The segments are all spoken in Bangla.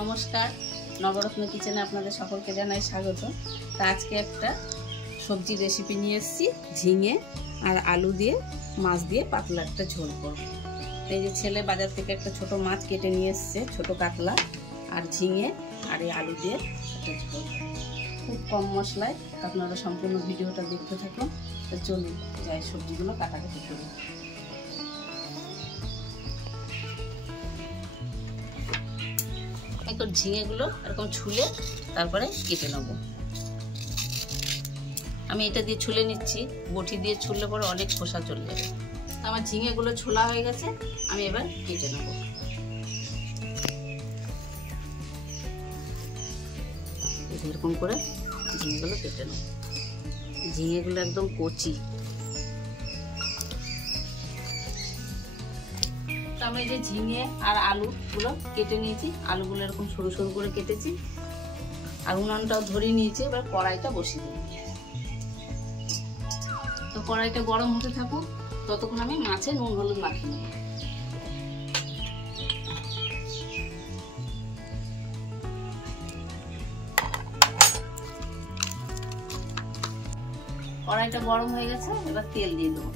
নমস্কার, নবরত্ন কিচেনে আপনাদের সকলকে জানাই স্বাগত। তা আজকে একটা সবজি রেসিপি নিয়ে এসেছি, ঝিঙে আর আলু দিয়ে মাছ দিয়ে পাতলা একটা ঝোল করব। এই যে ছেলে বাজার থেকে একটা ছোট মাছ কেটে নিয়ে এসছে, ছোট কাতলা, আর ঝিঙে আর এই আলু দিয়ে একটা ঝোল, খুব কম মশলায়। আপনারা সম্পূর্ণ ভিডিওটা দেখতে থাকুন। তো চলুন যাই সবজিগুলো কাটাকাটি করুন। এখন ঝিঙেগুলো এরকম ছুলে তারপরে কেটে নেব। আমি এটা দিয়ে ছুলে নিচ্ছি, বটি দিয়ে ছুললে পরে অনেক খোসা চলে যাবে। আমার ঝিঙেগুলো ছোলা হয়ে গেছে, আমি এবার কেটে নেব। এরকম করে ঝিঙেগুলো কেটে নেব। ঝিঙেগুলো একদম কচি। আমি যে ঝিঙে আর আলুগুলো কেটে নিয়েছি, আলুগুলো এরকম সরু সরু করে কেটেছি, আর উনানটাও ধরিয়ে নিয়েছি। এবার কড়াইটা বসিয়ে দেব। তো কড়াইটা গরম হতে থাকুক, ততক্ষণ আমি মাছে নুন হলুদ মাখিয়ে নেব। কড়াইটা গরম হয়ে গেছে, এবার তেল দিয়ে দেবো।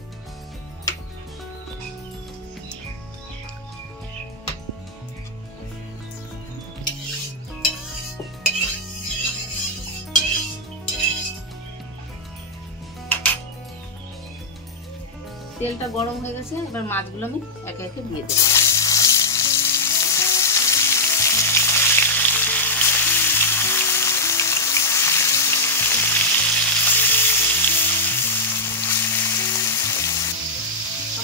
তেলটা গরম হয়ে গেছে, এবার মাছগুলো আমি একে একে দিয়ে দেব।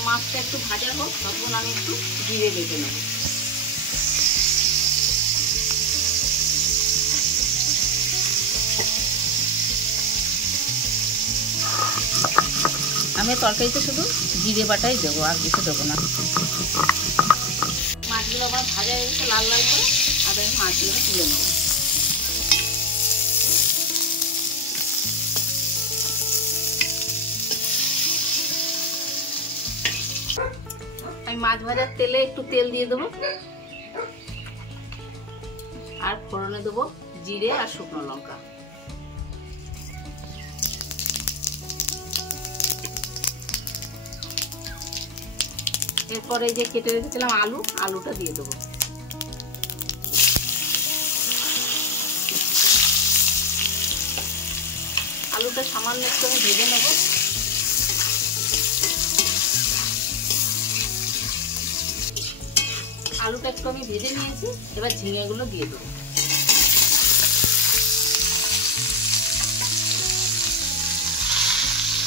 মাছটা একটু ভাজা হোক, তখন আমি একটু জিরে বেটে নেব। আমি তরকারিতে শুধু জিরে বাটাই দেবো, আর কিছু দেবো না। মাছগুলো আবার ভাজা হয়ে গেছে লাল লাল করে, আবার আমি মাছগুলো তুলে নেব। আমি মাছ ভাজার তেলে একটু তেল দিয়ে দেবো, আর ফোড়নে দেবো জিরে আর শুকনো লঙ্কা। এরপরে যে কেটে রেখেছিলাম আলুটা দিয়ে দেবো। আলুটা সামান্য একটু আমি ভেজে নেব। আলুটা একটু আমি ভেজে নিয়েছি, এবার ঝিঙেগুলো দিয়ে দেবো।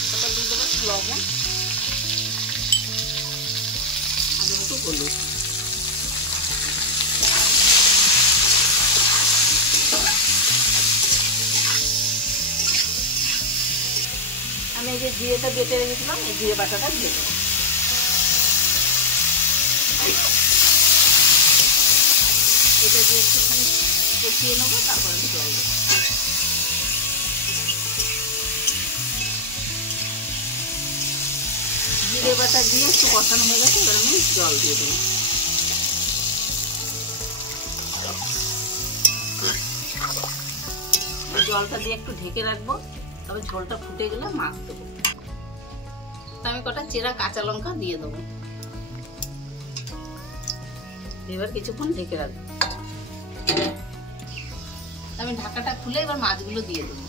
তারপর দিয়ে দেবো লবণ, হলুদ। আমি এই যে জিরেটা বেটে রেখেছিলাম, এই জিরে বাটাটা দিয়ে দেবো। এটা দিয়ে একটুখানি কষিয়ে নেবো, তারপর আমি জল দেবো। জিরে বাটা দিয়ে একটু কষানো হয়ে গেছে, এবার আমি জল দিয়ে দেবো। জলটা দিয়ে একটু ঢেকে রাখবো, তবে ঝোলটা ফুটে গেলে মাছ দেবো। আমি কটা চেরা কাঁচা লঙ্কা দিয়ে দেবো। এবার কিছুক্ষণ ঢেকে রাখবো। আমি ঢাকাটা খুলে এবার মাছগুলো দিয়ে দেবো।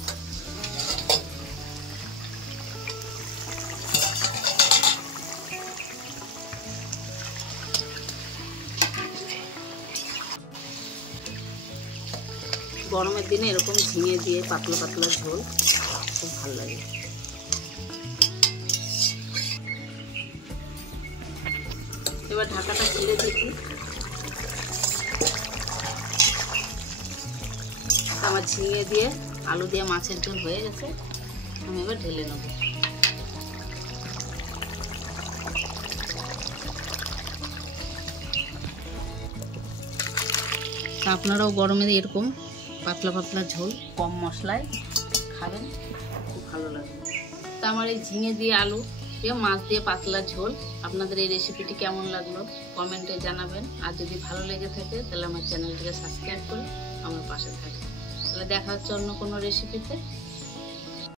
গরমের দিনে এরকম ঝিঙে দিয়ে পাতলা পাতলা ঝোল খুব ভালো লাগে। এবার ঢাকাটা খুলে দেখি। আমার ঝিঙে দিয়ে আলু দিয়ে মাছের ঝোল হয়ে গেছে, আমি এবার ঢেলে নেব। আপনারাও গরমে এরকম পাতলা পাতলা ঝোল কম মশলায় খাবেন, খুব ভালো লাগে। তা আমার এই ঝিঙে দিয়ে আলু প্রিয় মাছ দিয়ে পাতলা ঝোল। আপনাদের এই রেসিপিটি কেমন লাগলো কমেন্টে জানাবেন। আর যদি ভালো লেগে থাকে তাহলে আমার চ্যানেলটিকে সাবস্ক্রাইব করে আমার পাশে থাকবেন। তাহলে দেখা হচ্ছে অন্য কোনো রেসিপিতে।